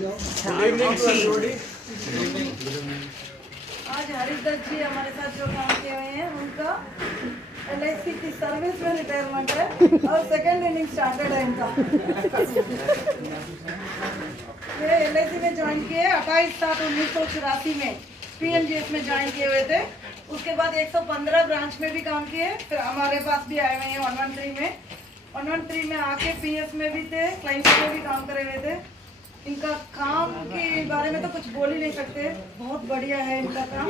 आज हरिदत्त जी हमारे साथ जो काम किए हुए हैं उनका LIC की सर्विस में रिटायरमेंट है और सेकंड इनिंग स्टार्टेड है इनका। ये LIC में ज्वाइन किए 28/7/1984 में PMGS में ज्वाइन किए हुए थे। उसके बाद 115 ब्रांच में भी काम किए, फिर हमारे पास भी आए हुए हैं 113 में आके PS में भी थे, क्लाइंट में भी काम करे हुए थे। इनका काम के बारे में तो कुछ बोल ही नहीं सकते, बहुत बढ़िया है इनका काम।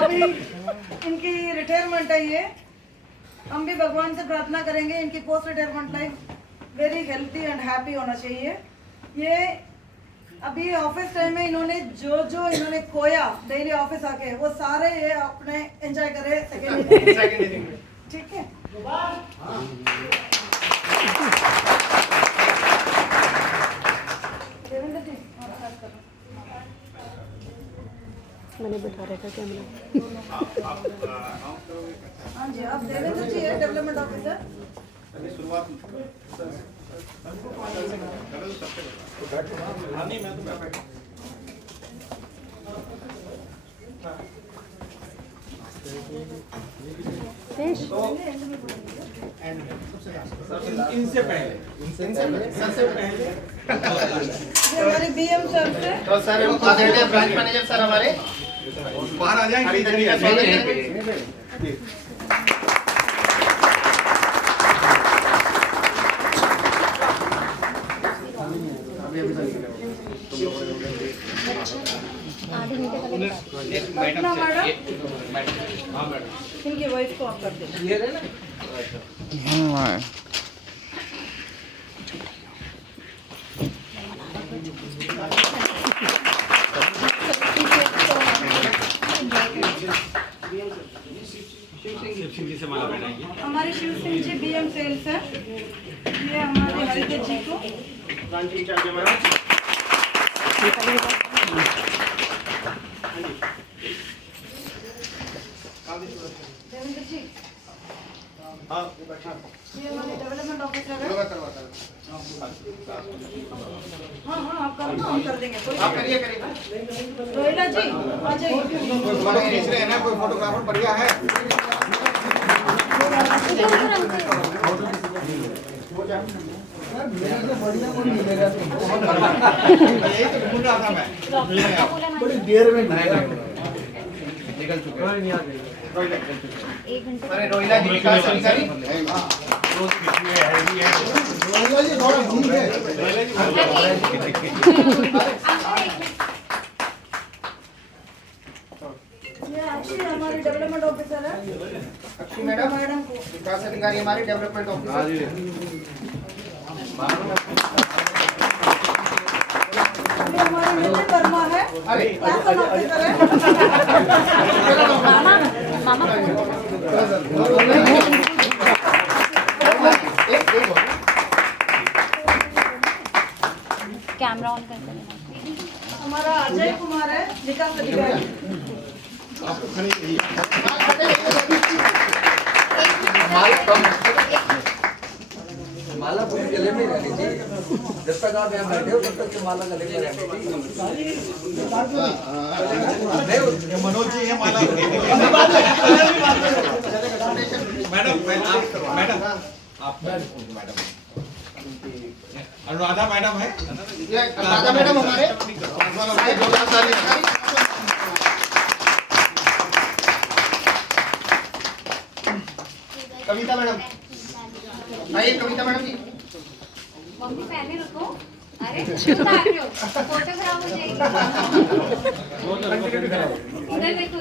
अभी इनकी रिटायरमेंट है ये, हम भी भगवान से प्रार्थना करेंगे इनकी post retirement life very healthy and happy होना चाहिए। ये अभी ऑफिस टाइम में इन्होंने जो इन्होंने खोया डेली ऑफिस आके, वो सारे ये अपने एंजॉय करे सेकेंड। ठीक है, देवेंद्र जी मैंने बैठा रखा कैमरा। हाँ जी, आप देवेंद्र जी है डेवलपमेंट ऑफिसर। इनसे पहले सबसे पहले हमारे BM सर से तो सर आदरणीय ब्रांच मैनेजर सर हमारे बाहर आ जाएंगे। अपना मैडम इनकी वाइफ को आप कर दें। हमारे शिव सिंह जी BM सेल्स है, ये हमारे हरिदत्त जी को ब्रांच इंचार्ज हमारा देवेंद्र जी, ये हमारे डेवलपमेंट ऑफिसर है। हाँ आप करो ना, हम कर देंगे। आप करिए रोहिला जी आ जाइए। कोई फोटोग्राफर बढ़िया है। यही तो ढूंढ रहा था मैं, बड़ी देर में निकल चुके हैं। अरे रोहिला जी विकास अधिकारी रोहिला जी थोड़ा भूल गए। ये अक्षय हमारे डेवलपमेंट ऑफिसर है। अक्षी मैडम मैडम को विकास अधिकारी हमारे डेवलपमेंट ऑफिसर। ये हमारे नितिन वर्मा है, अरे क्लास ऑफिसर है। कैमरा ऑन कर देना। हमारा अजय कुमार है, विकास अधिकारी। माला पूरी गले में रहनी चाहिए। जब तक आप यहाँ बैठे हो तब तक ये माला गले में रहनी चाहिए। मनोज जी ये माला मैडम अनुराधा मैडम है। ये राधा मैडम हमारे साहिब विकास अधिकारी। कविता मैडम आइए। कविता मैडम जी मम्मी पहले रुको। अरे उतार रहे हो, फोटो खराब हो जाएगी। इधर देखो,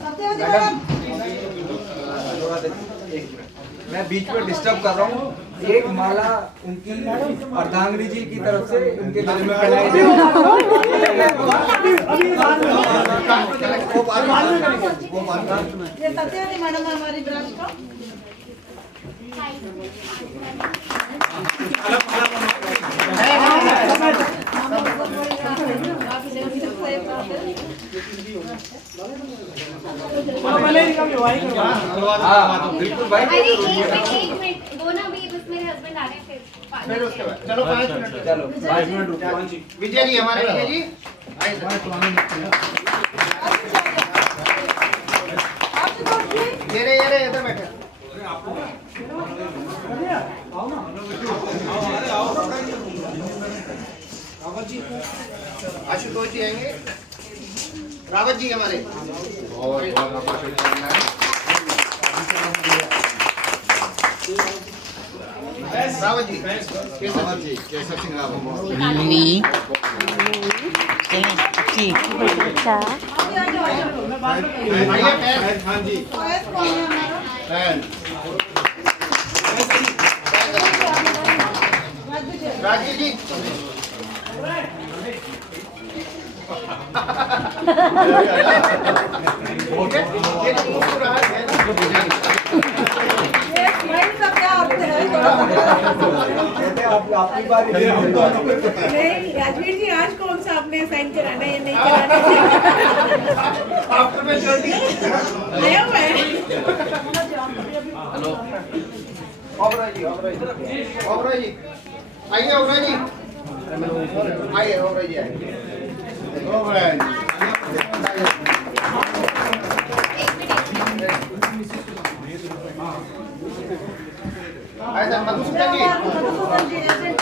सत्यवती मैडम, मैं बीच में डिस्टर्ब कर रहा हूँ। एक माला उनकी अर्धांगिनी जी की तरफ से उनके गले में पहनाई जाएगी। ये सत्यवती मैडम है हमारी ब्रांच का। हाँ बिल्कुल भाई। अरे एक मिनट दो ना, अभी बस मेरे हस्बैंड आ रहे हैं फिर उसके बाद चलो 5 मिनट। चलो 5 मिनट रुको। विजय जी हमारे विजय जी आइए सर। ये रे इधर बैठे। आशुतोष जी आएंगे। रावत जी हमारे। रावत जी केसर सिंह रावत। अच्छा आइए पैर। हाँ जी फैज कौन है हमारा? राजीव जी ये तो मुझको रहा है ये स्माइल का क्या अर्थ है? कहते हैं आपकी बारी। नहीं राजवीर जी, आज कौन सा आपने साइन कराना है या नहीं कराना है? आफ्टर में चल दी। आया हुआ है। ओबराय जी आइए। ओबराय जी आइए। ओबराय जी आइए। आइए सर मधुसूदन जी। मधुसूदन जी एजेंट।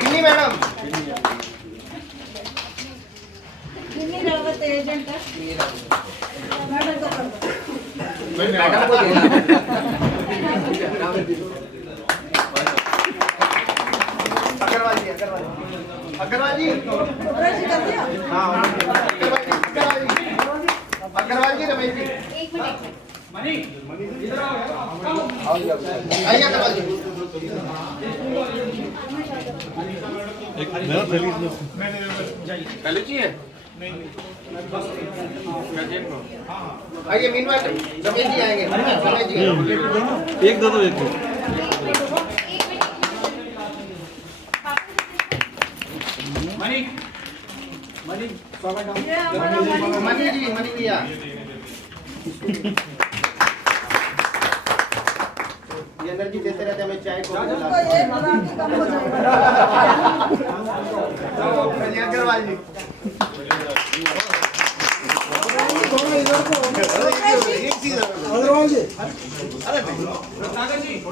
गिन्नी मैडम। गिन्नी रावत एजेंट है। मैडम को कर दो। मैडम को देना। अग्रवाल जी अग्रवाल जी कर दिया? हाँ अग्रवाल जी रमेश जी एक मिनट। आइए अग्रवाल जी। आइए मीनवाइल रमेश जी आएंगे। रमेश जी एक दो एक ये हमारा मनी जी भैया ये एनर्जी देते रहते हमें चाय को उसको एक रात कम हो जाएगा। अग्रवाल जी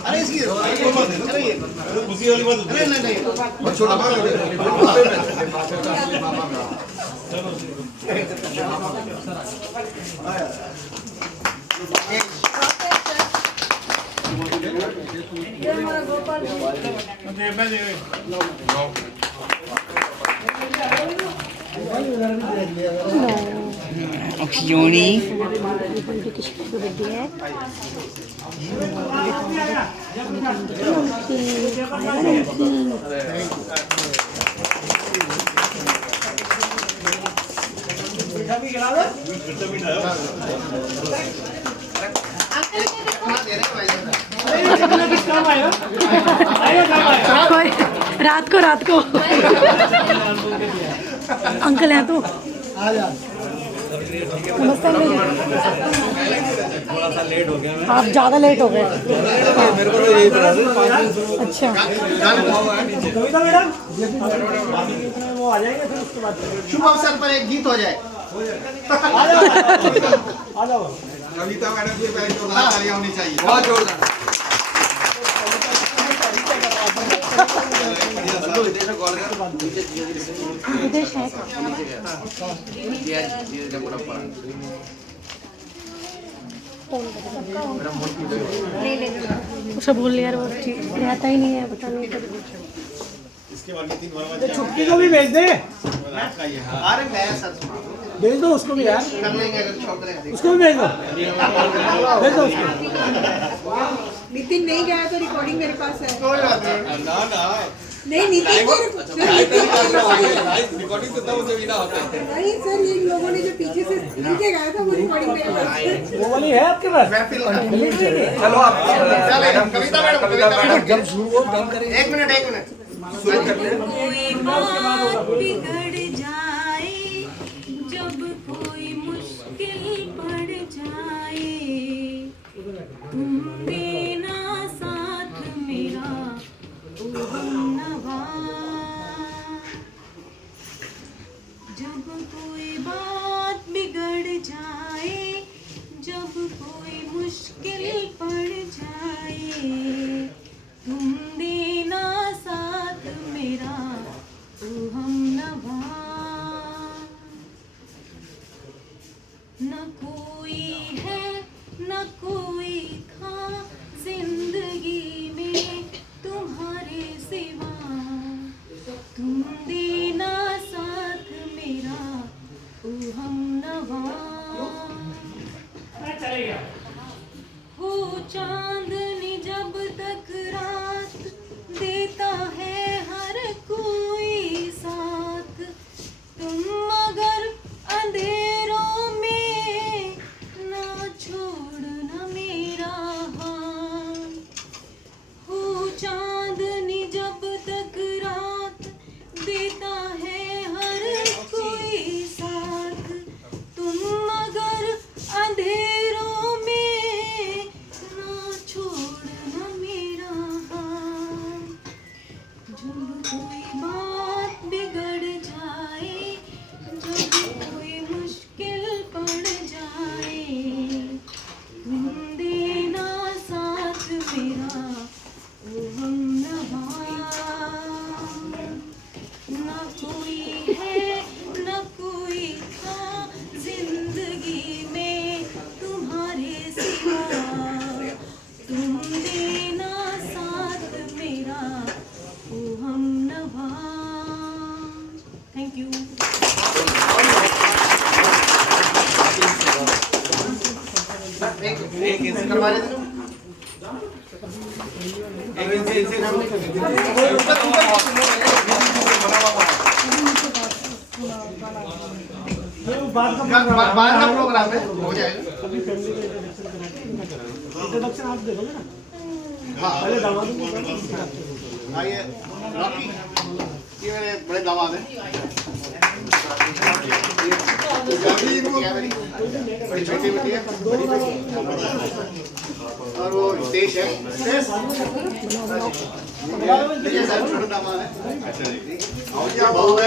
अरे इसकी खुशी वाली बात अरे नहीं और छोटा ये हमारा गोपाल जी। अक्षयोनी किसकी बर्थडे है? रात को अंकल हैं तो नमस्ते अंकल। थोड़ा सा लेट हो गया मैं। आप ज़्यादा लेट हो गए। मेरे को तो यही पता था 5 मिनट से अच्छा शुभ अवसर पर एक गीत हो जाए। कविता मैडम की पहले जोरदार तालियां होनी चाहिए। बहुत जोरदार। विदेश है उसे बोल लिया वो ठीक रहता ही नहीं है, पता नहीं इसके बाद 3 बार छुट्टी को भी भेज दे, आपका ये हां अरे मैं सर भेज दो उसको भी यार, कर लेंगे अगर छोड़ देंगे। उसको भी भेज दो उसको। नितिन नहीं गया तो रिकॉर्डिंग मेरे पास है। कोई बात नहीं। ना ना नहीं नितिन रिकॉर्डिंग तो तब से बिना होता है। नहीं सर, ये लोगों ने जो पीछे से नीचे गाया था वो रिकॉर्डिंग मेरे पास है। वो वाली है आपके पास? महफिल चलो आप चले कविता मैडम कविता मैडम जब शुरू हो तब करेंगे। एक मिनट शुरू करते हैं। कोई बात बिगड़ जाए, जब कोई मुश्किल पड़ जाए, तुम देना साथ मेरा ओ हमनवा। जब कोई बात बिगड़ जाए, जब कोई मुश्किल पड़ जाए, तुम देना साथ मेरा ओ हमनवा। न कोई है न कोई था जिंदगी में तुम्हारे सिवा, तुम देना साथ मेरा ओ हमनवा। हो चांदनी जब तक रात देता है हर कोई साथ, तुम मगर अंधेरों में ना छोड़ना मेरा हाथ। हो चांदनी जब तक रात देता है हर कोई साथ, तुम मगर अंधेरों में ना छोड़ना मेरा हाथ। जब कोई बात बिगड़ जाए, जब कोई मुश्किल पड़ जाए, तुम देना साथ मेरा ओ हमनवा। न कोई है न कोई था जिंदगी में तुम्हारे सिवा, तुम देना साथ मेरा ओ हमनवा। Thank you. एक इंसान करवा रहे थे। बाद बाद का प्रोग्राम है, हो जाएगा। अभी फैमिली का इंट्रोडक्शन आप देखोगे ना। हाँ पहले दामाद को हाँ, ये रॉकी, ये मेरे बड़े दामाद हैं। क्या मेरी बड़ी छोटी बेटी है, बड़ी बेटी, और वो देश है। देखिए सर, छोटा दामाद है। अच्छा जी। और ये बहू है,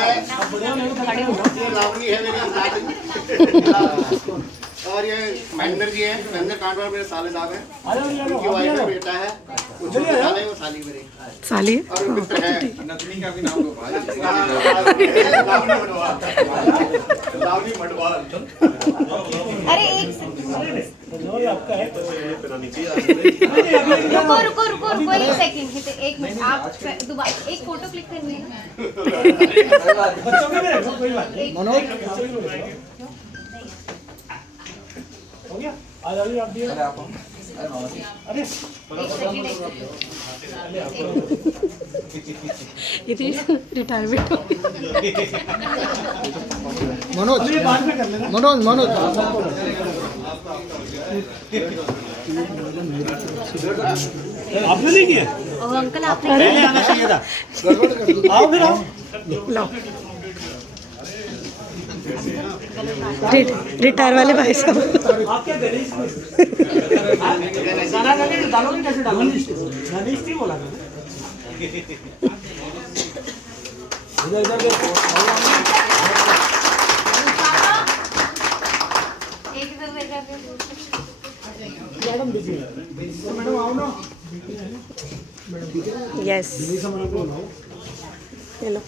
ये लावणी है मेरी नाती। और ये महेंद्र जी हैं, महेंद्र कांडवाल मेरे साले साहब हैं। उनकी वाइफ है, बेटा है, वो छोटे साले हैं, वो साली मेरी साली और मित्र है। नतनी का भी नाम लो भाई। लावणी मडवाल। अरे एक आपका है। रुको रुको रुको रुको एक सेकंड, एक मिनट। आप दोबारा एक फोटो क्लिक करनी है ना। बच्चों के भी रखो, कोई बात नहीं। हो गया। आ जाइए आप भी। अरे इतनी रिटायरमेंट मनोज, अभी बाद में कर लेना। मनोज, मनोज। आपने नहीं किया? और अंकल आपने पहले आना चाहिए था। आओ फिर आओ। लो रिटायर वाले भाई साहब। आप क्या गणेश गाना गाने डालोगे कैसे डालोगे? गणेश नहीं बोला था। इधर इधर एक इधर ले जाके मैडम बिजी है। मैडम आओ ना। Yes hello.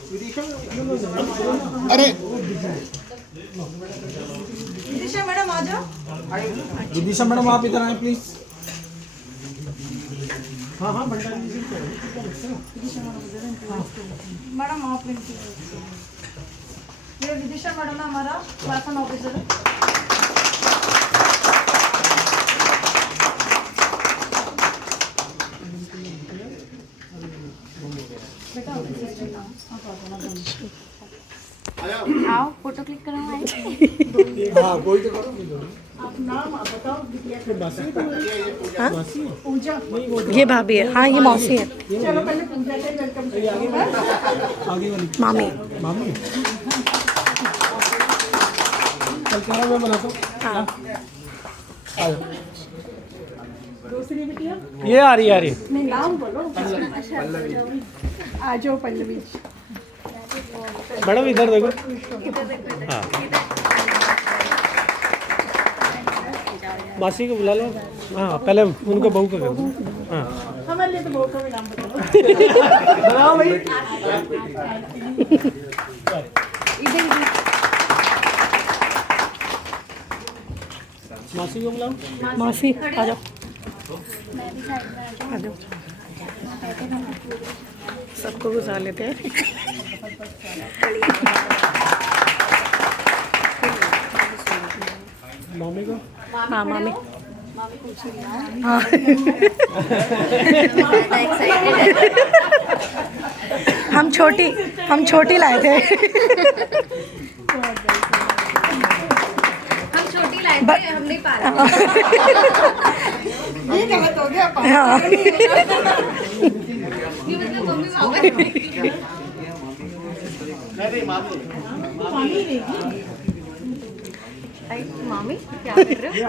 अरे विदिशा मैडम आ जाओ। विदिशा मैडम आप इधर आए प्लीज। हाँ हाँ भंडारी जी मैडम आप ये विदिशा मैडम ना हमारा क्लास ऑफिसर है। आओ फोटो क्लिक करवाएं। हाँ कोई तो करो। आप नाम आप बताओ बिटिया का। बासी तो हाँ? बासी है। पूजा ये भाभी है, हाँ ये मौसी है, चलो पहले पूजा के वेलकम आगे वाली मामी। मामी कल कह रहा मैं बनाता हूँ। हाँ आ जाओ। दूसरी बिटिया ये आ रही नहीं नाम बोलो। आ जाओ पल्लवी। मैडम इधर देखो। हाँ मासी को बुला लो। हाँ पहले उनको बहू का कर दो। हाँ हमारे लिए तो बहू का भी नाम बताओ। बनाओ भाई। मासी को बुलाओ। मौसी आ जाओ, आ जाओ, सबको घुसा लेते हैं। मम्मी को हाँ मामी। हाँ हम छोटी लाए थे। हम छोटी लाए थे, हम नहीं पाला। ये गलत हो गया हाँ ये मतलब मम्मी पापा मामी क्या कर रहे हो?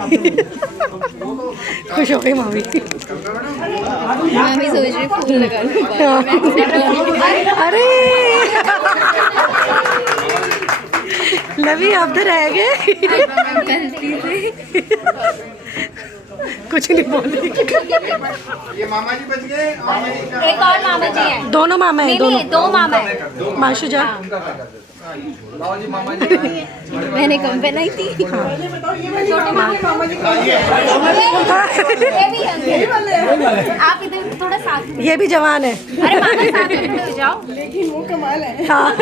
खुश हो गई मामी। मामी सोच रही फूल लगा लूं अरे लवी आप तो रह गए, गलती से। कुछ नहीं बोली। ये मामा जी बच गए। मामा जी का एक और मामा जी हैं। दोनों मामा हैं, नहीं दोनों। नहीं, दो मामा हैं। माशु जा। लाओ जी मामा जी। मैंने कम पहनाई थी। छोटे मामा जी का ये भी हैं। आप इधर थोड़ा साथ में। ये भी जवान है। अरे मामा साथ में खड़े हो जाओ। लेकिन वो कमाल है। हाँ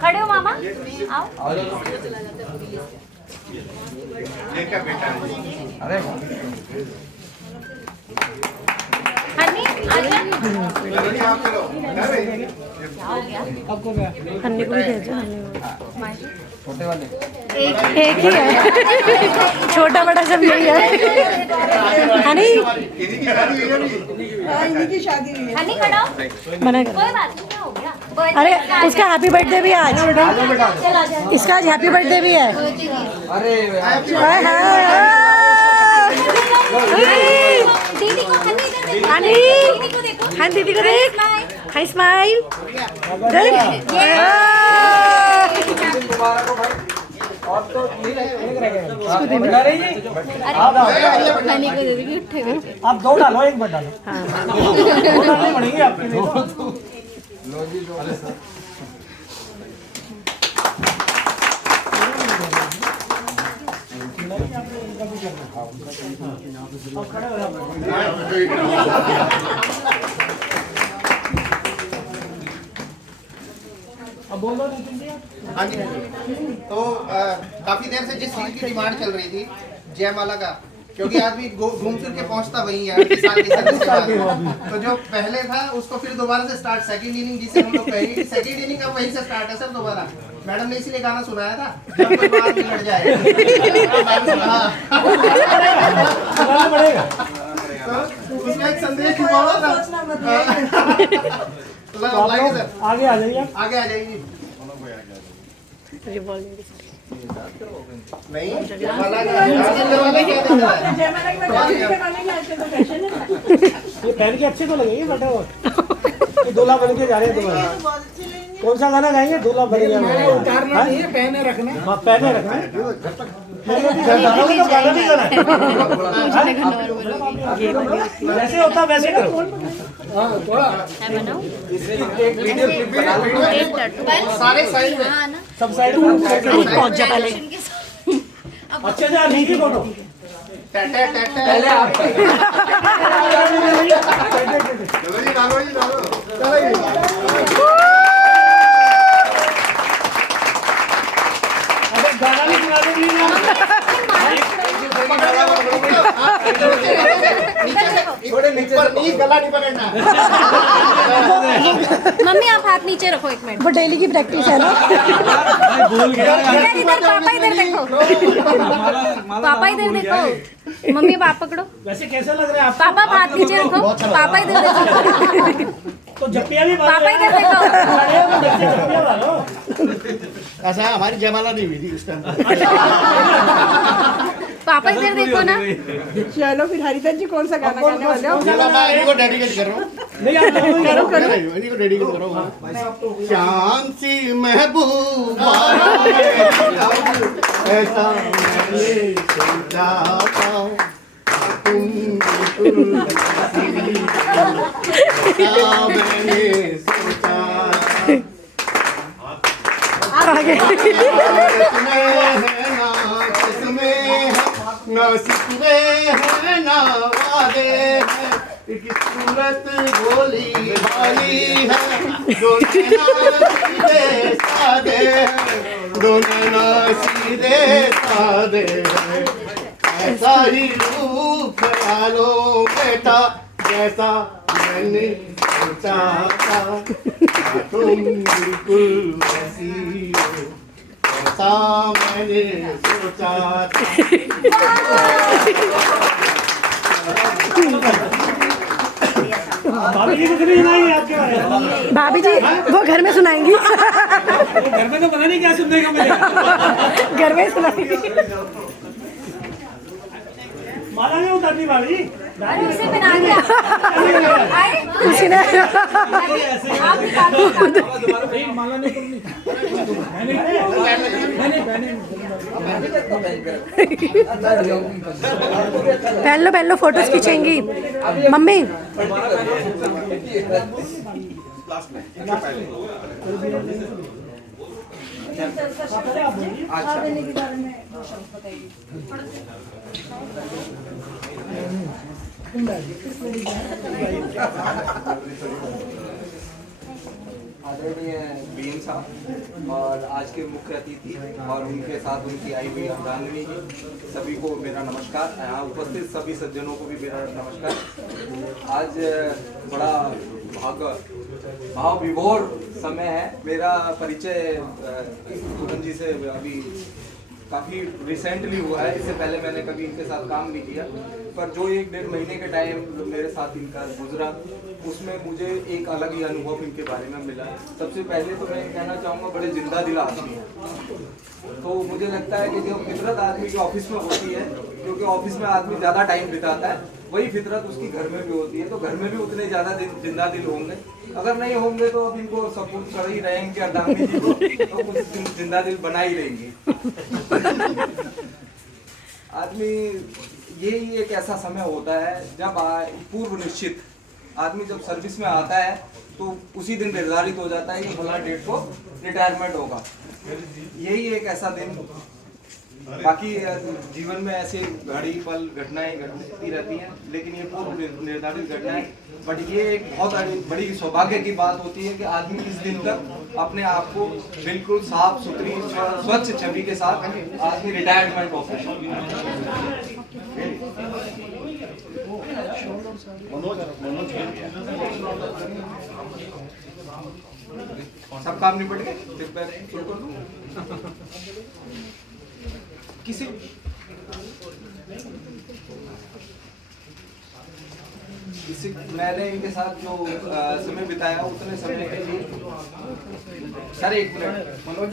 खड़े हो मामा, आओ। ये क्या बेटा है? अरे हनी आजा। चलो आप चलो। अरे आपको क्या हन्नी को भी भेजो, हन्नी को। छोटे वाले एक एक ही है, छोटा बड़ा सब यही है। हनी इन्हीं की शादी हुई है अभी। हाँ इन्हीं की शादी हुई है। हनी खड़ा हो। मना कर। कोई बात नहीं, क्या हो गया? अरे उसका हैप्पी बर्थडे भी है आज, चल आ जा। इसका आज हैप्पी बर्थडे भी है। अरे हाय हाय। दीदी को हनी इधर देखो। हनी दीदी को देखो। हाँ दीदी को देख, हाय स्माइल। दोबारा को भाई और तो नहीं बता रही जी। हनी को दे दीजिए, उठे हुए। आप दो डालो, एक मत डालो। दो डालनी पड़ेंगी आपके लिए। लो जी लो। अब बोल दो नितिन जी। हाँ जी तो काफी देर से जिस चीज की डिमांड चल रही थी जयमाला का, क्योंकि आदमी घूम फिर के पहुंचता वही है 8 साल की सर्विस के बाद। तो जो पहले था उसको फिर दोबारा से स्टार्ट, सेकंड इनिंग जिसे हम लोग कहेंगे, सेकंड इनिंग अब वहीं से स्टार्ट है सर दोबारा। मैडम ने इसीलिए गाना सुनाया था, जब कोई बात बिगड़ जाए। सुनाना पड़ेगा। तो उसमें एक संदेश छुपा हुआ था। सोचना मत। तो आप लाइए लोग सर, आगे आ जाइए आप। आगे आ जाइए। नहीं जयमाला का जयमाला क्या दिख रहा है? जयमाला के बाद के बनाएंगे आजकल तो फैशन है ना। ये पहन के अच्छे तो लगेंगे बेटा। और ये दूल्हा बन के जा रहे हैं दोबारा। कौन सा गाना गाएंगे? दूल्हा बन गया। उतारना नहीं है, पहने रखना। हाँ पहने रखना है। गाना भी तो गाना भी गाना है। जैसे होता वैसे करो। हाँ थोड़ा एक वीडियो क्लिप बना लो। सारे साइड में सब साइड में पहुंच जा पहले। अच्छे से आ रही थी फोटो। पहले आप चलो जी डालो जी डालो। चलो जी। अबे गाना नहीं सुना देंगे। थोड़े नीचे ऊपर नहीं, गला नहीं पकड़ना। मम्मी आप हाथ नीचे रखो एक मिनट, वो डेली की प्रैक्टिस है ना। भूल गया इधर इधर पापा इधर देखो, पापा इधर देखो, मम्मी अब आप पकड़ो। वैसे कैसा लग रहा है आपको? पापा हाथ नीचे रखो, पापा इधर देखो, तो जप्पिया भी पापा इधर देखो। जप्पिया मारो। ऐसा है, हमारी जयमाला नहीं हुई थी उस टाइम। पापा इधर देखो ना। चलो फिर हरिदत्त जी कौन सा गाना गाने वाले हो? चलो मैं इनको डेडिकेट कर रहा हूँ। नहीं आप करो इनको डेडिकेट कर रहा हूँ। श्याम सी महबूबा ऐसा मैंने सोचा था, तुम बिल्कुल ऐसा मैंने सोचा। ना सिकवे है ना वादे हैं, एक सूरत भोली भाली है, दोनों सीधे सादे हैं, दोनों सीधे सादे हैं। ऐसा ही रूप ख्यालों में था जैसा मैंने सोचा था, तुम बिल्कुल वैसी हो ऐसा मैंने सोचा था। भाभी जी को कभी सुनाएंगे आपके बारे में? भाभी जी वो घर में सुनाएंगी। घर में तो पता नहीं क्या सुनने को मिलेगा। घर में सुनाएंगी। माला नहीं उतारनी भाभी। अरे उसे बना दिया। आए उसी ने आप भी काटो। माला नहीं करनी। पहन लो फोटोज खींचेंगी मम्मी। देने के बारे में बताइए। आदरणीय बीएम साहब और आज के मुख्य अतिथि और उनके साथ उनकी आई हुई अर्धांगिनी जी, सभी को मेरा नमस्कार। यहाँ उपस्थित सभी सज्जनों को भी मेरा नमस्कार। आज बड़ा भाव विभोर समय है। मेरा परिचय पूरन जी से अभी काफ़ी रिसेंटली हुआ है, इससे पहले मैंने कभी इनके साथ काम नहीं किया, पर जो 1-1.5 महीने के टाइम मेरे साथ इनका गुजरा उसमें मुझे एक अलग ही अनुभव इनके बारे में मिला। सबसे पहले तो मैं कहना चाहूँगा बड़े जिंदा दिल आदमी है। तो मुझे लगता है कि जो फितरत आदमी की ऑफिस में होती है, क्योंकि ऑफिस में आदमी ज़्यादा टाइम बिताता है, वही फितरत उसकी घर में भी होती है। तो घर में भी उतने ज़्यादा जिंदा दिल होंगे, अगर नहीं होंगे तो अब इनको सपोर्ट कर ही रहेंगे अर्धांगिनी जी को, तो कुछ जिंदा दिल बना ही लेंगे। आदमी यही एक ऐसा समय होता है जब पूर्व निश्चित आदमी जब सर्विस में आता है तो उसी दिन निर्धारित हो जाता है कि फलां डेट को रिटायरमेंट होगा। यही एक ऐसा दिन, बाकी जीवन में ऐसे घड़ी पल घटनाएं घटती रहती हैं, लेकिन ये पूर्व निर्धारित घटनाएं। बट ये एक बहुत बड़ी सौभाग्य की बात होती है कि आदमी इस दिन तक अपने आप को बिल्कुल साफ सुथरी स्वच्छ छवि के साथ आदमी रिटायरमेंट ऑफिस। सब काम निपट गए, सिर्फ मैं शुरू कर दूं। किसी मैंने इनके साथ जो समय बिताया उतने समय के लिए सर एक मिनट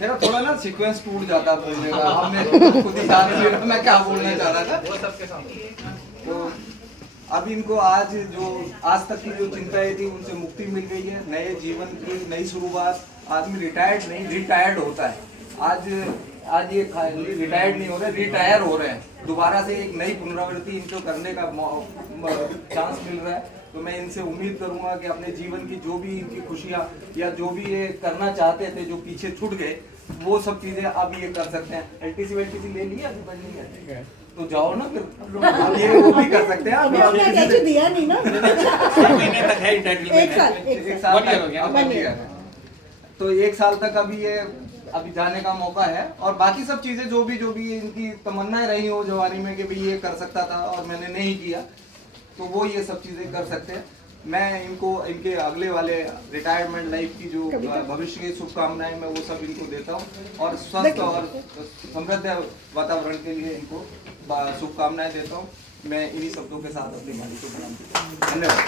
मेरा थोड़ा ना सीक्वेंस टूट जाता बोलने का। अब मैं खुद ही जान नहीं रहा मैं क्या बोलना चाह रहा था। तो अब इनको आज तक की जो चिंताएं थी उनसे मुक्ति मिल गई है। नए जीवन की नई शुरुआत। आदमी रिटायर्ड नहीं रिटायर्ड होता है। आज ये रिटायर्ड नहीं हो रहे, रिटायर हो रहे हैं। दोबारा से एक नई पुनरावृत्ति इनको करने का चांस मिल रहा है। तो मैं इनसे उम्मीद करूंगा कि अपने जीवन की जो भी इनकी खुशियाँ या जो भी ये करना चाहते थे जो पीछे छूट गए, वो सब चीजें अब ये कर सकते हैं। एलटीसी वेलटीसी ले लिया अभी बढ़ लिया तो जाओ ना फिर ये वो भी कर सकते हैं। अभी आपने टैक्सी दिया नहीं ना? 6 महीने तक है एक साल एक साल तक। तो 1 साल तक अभी ये अभी जाने का मौका है। और बाकी सब चीजें जो भी इनकी तमन्नाएं रही हो जवानी में कि भाई ये कर सकता था और मैंने नहीं किया, तो वो ये सब चीजें कर सकते हैं। मैं इनको इनके अगले वाले रिटायरमेंट लाइफ की जो भविष्य की शुभकामनाएं मैं वो सब इनको देता हूँ और स्वस्थ और समृद्ध वातावरण के लिए इनको शुभकामनाएं देता हूँ। मैं इन्हीं शब्दों के साथ अपनी वाणी को प्रणाम करता हूँ। धन्यवाद।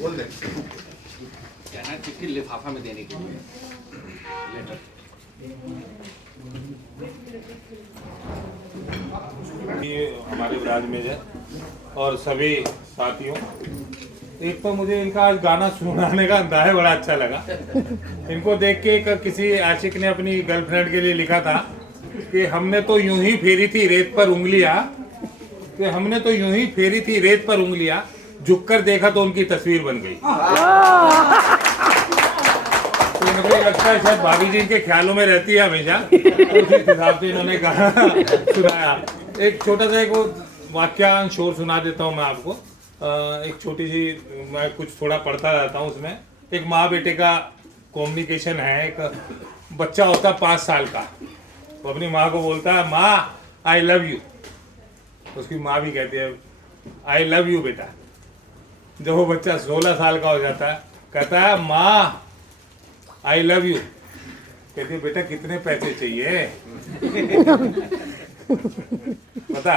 बोल दे। कहना चिट्ठी लिफाफा में देने के लिए लेटर। ये हमारे ब्राज में है और सभी साथियों, एक तो मुझे इनका आज गाना सुनाने का अंदाज़ बड़ा अच्छा लगा। इनको देख के किसी आशिक ने अपनी गर्लफ्रेंड के लिए लिखा था कि हमने तो यूं ही फेरी थी रेत पर उंगलियां, कि हमने तो यूं ही फेरी थी रेत पर उंगलियां, झुककर देखा तो उनकी तस्वीर बन गई। तो मुझे लगता है शायद भाभी जी के ख्यालों में रहती है हमेशा, तो उस हिसाब से इन्होंने गाना सुनाया। एक छोटा सा एक वाक्यांश और सुना देता हूँ मैं आपको। एक छोटी सी, मैं कुछ थोड़ा पढ़ता रहता हूँ उसमें। एक माँ बेटे का कम्युनिकेशन है। एक बच्चा होता है 5 साल का, वो अपनी माँ को बोलता है माँ आई लव यू। उसकी माँ भी कहती है आई लव यू बेटा। जब वो बच्चा 16 साल का हो जाता है, कहता है माँ आई लव यू। कहती है बेटा कितने पैसे चाहिए? बता।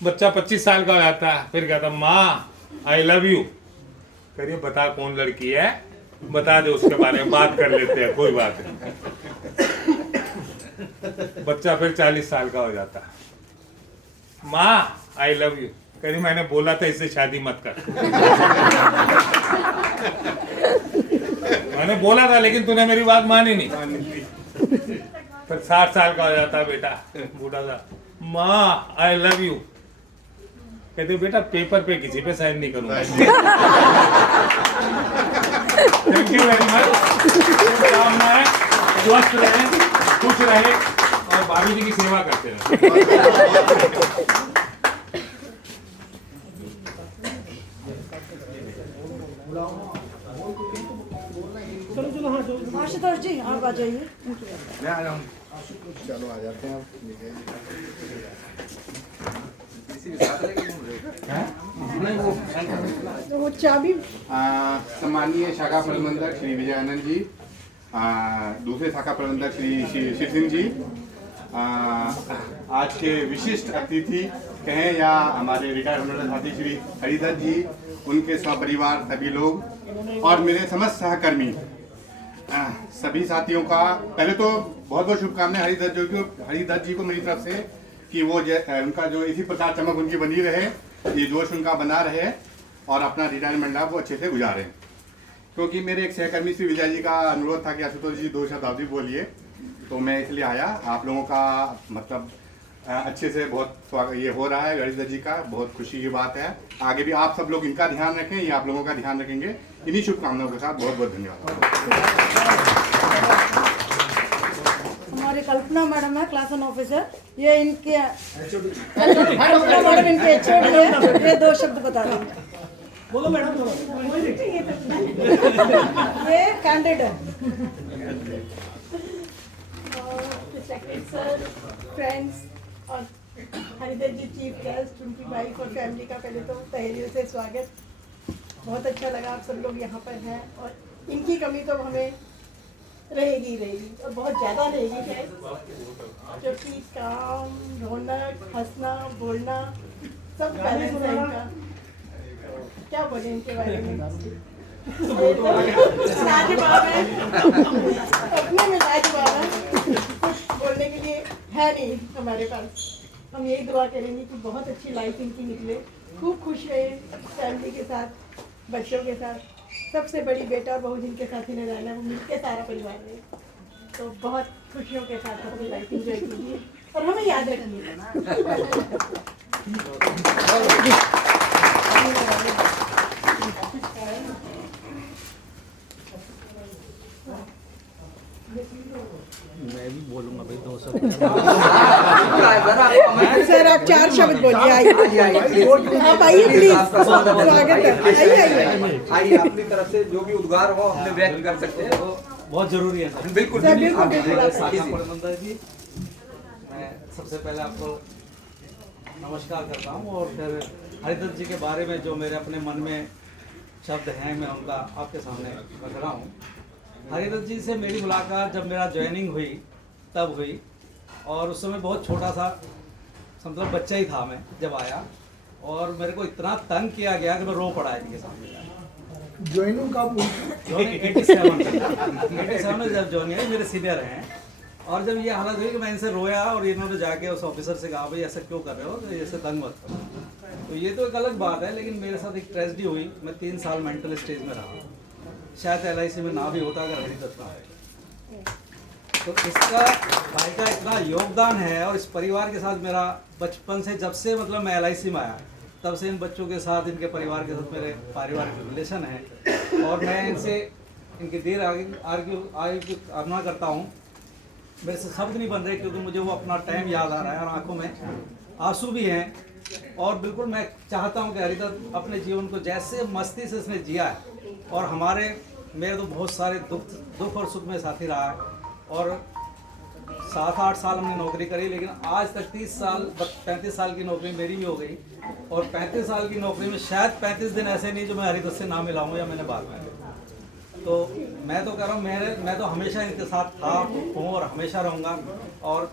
बच्चा 25 साल का हो जाता है, फिर कहता माँ आई लव यू। कहिए बता कौन लड़की है, बता दे, उसके बारे में बात कर लेते हैं, कोई बात नहीं। बच्चा फिर 40 साल का हो जाता है, माँ आई लव यू। कहीं मैंने बोला था इससे शादी मत कर। मैंने बोला था लेकिन तूने मेरी बात मानी नहीं। फिर 60 साल का हो जाता बेटा, बूढ़ा सा, माँ आई लव यू। कहते बेटा पेपर पे किसी पे साइन नहीं करूंगा। Thank you very much. शुभकामनाएं, स्वस्थ रहे, खुश रहे और भाभी जी की सेवा करते रहे। चलो चलो, हाँ चलो। आशुतोष जी आप आ जाइए। मैं आ जाऊँ। चलो आ जाते हैं। तो वो चाबी सम्मानीय शाखा प्रबंधक श्री विजय आनंद जी, दूसरे शाखा प्रबंधक श्री शिव सिंह जी, आज के विशिष्ट अतिथि कहें या हमारे रिटायर्ड होने वाले साथी श्री हरिदत्त जी, उनके सपरिवार सभी लोग और मेरे समस्त सहकर्मी सभी साथियों का पहले तो बहुत बहुत शुभकामनाएं हरिदत्त जी को मेरी तरफ से कि वो उनका जो इसी प्रकार चमक उनकी बनी रहे, ये जोश उनका बना रहे और अपना रिटायरमेंट लाभ वो अच्छे से गुजारें। क्योंकि मेरे एक सहकर्मी श्री विजय जी का अनुरोध था कि आशुतोष जी 2 शब्द आप भी बोलिए, तो मैं इसलिए आया। आप लोगों का मतलब अच्छे से बहुत ये हो रहा है हरिदत्त जी का, बहुत खुशी की बात है। आगे भी आप सब लोग इनका ध्यान रखें, ये आप लोगों का ध्यान रखेंगे। इन्हीं शुभकामनाओं के साथ बहुत बहुत धन्यवाद। हमारे कल्पना मैडम है, क्लास 1 ऑफिसर। ये इनके कल्पना मैडम इनके एचओडी है। ये 2 शब्द बता देंगे। बोलो मैडम, बोलो। ये कैंडिडेट है। सेक्रेटरी सर, फ्रेंड्स और हरिदत्त जी चीफ गेस्ट, उनकी वाइफ और फैमिली का पहले तो तहे से स्वागत। बहुत अच्छा लगा आप सब लोग यहाँ पर हैं और इनकी कमी तो हमें रहेगी ही रहेगी और बहुत ज़्यादा रहेगी शायद, क्योंकि काम, रौनक, हंसना, बोलना सब बैलेंस है इनका। क्या बोले इनके बारे में? लाजवाब है, अपने में लाजवाब है, कुछ बोलने के लिए है नहीं हमारे पास। हम यही दुआ करेंगे कि बहुत अच्छी लाइफ इनकी निकले, खूब खुश रहे फैमिली के साथ, बच्चों के साथ। सबसे बड़ी बेटा बहू जिनके साथ इन्हें रहना है वो मिलके सारा परिवार में, तो बहुत खुशियों के साथ अपनी लाइफ एंजॉय कीजिए और हमें याद रखिए। मैं भी बोलूंगा भाई 200 सर आप 4 शब्द बोलिए, आइए आप आइए प्लीज, स्वागत है, आइए अपनी तरफ से जो भी उद्गार हो हमने व्यक्त कर सकते हैं वो बहुत जरूरी है सर। बिल्कुल सर, बिल्कुल, आप बिल्कुल, कीजिए। परमंदा जी, मैं सबसे पहले आपको नमस्कार करता हूँ और फिर हरिदत्त जी के बारे में जो मेरे अपने मन में शब्द हैं मैं उनका आपके सामने रख रहा हूँ। हरिदत्त जी से मेरी मुलाकात जब मेरा ज्वाइनिंग हुई तब हुई, और उस समय बहुत छोटा सा मतलब बच्चा ही था मैं जब आया, और मेरे को इतना तंग किया गया कि मैं रो पड़ा इनके सामने। ज्वाइनिंग कब हुई? 87 में जब ज्वाइन किया, मेरे सीनियर हैं, और जब ये हालत हुई कि मैं इनसे रोया और इन्होंने जाके उस ऑफिसर से कहा भाई ऐसा क्यों कर रहे हो, तो ऐसे तंग मत करो। तो ये तो एक अलग बात है, लेकिन मेरे साथ एक ट्रेजेडी हुई। मैं 3 साल मेंटल स्टेज में रहा, शायद LIC में ना भी होता अगर हरिदत्त ना है। तो इसका भाई का इतना योगदान है, और इस परिवार के साथ मेरा बचपन से, जब से मतलब मैं LIC में आया तब से इन बच्चों के साथ, इनके परिवार के साथ मेरे पारिवारिक रिलेशन है, और मैं इनसे इनकी देर आर्गुना करता हूँ। मेरे से शब्द नहीं बन रहे क्योंकि मुझे वो अपना टाइम याद आ रहा है और आंखों में आंसू भी हैं। और बिल्कुल मैं चाहता हूँ कि हरिदत्त अपने जीवन को जैसे मस्ती से इसने जिया है, और मेरे तो बहुत सारे दुख और सुख में साथी रहा है, और 7-8 साल हमने नौकरी करी, लेकिन आज तक 35 साल की नौकरी मेरी भी हो गई, और 35 साल की नौकरी में शायद 35 दिन ऐसे नहीं जो मैं हरिदत्त से ना मिला हूँ या मैंने बात में। तो मैं तो कह रहा हूँ मैं तो हमेशा इनके साथ था, हूँ और हमेशा रहूँगा, और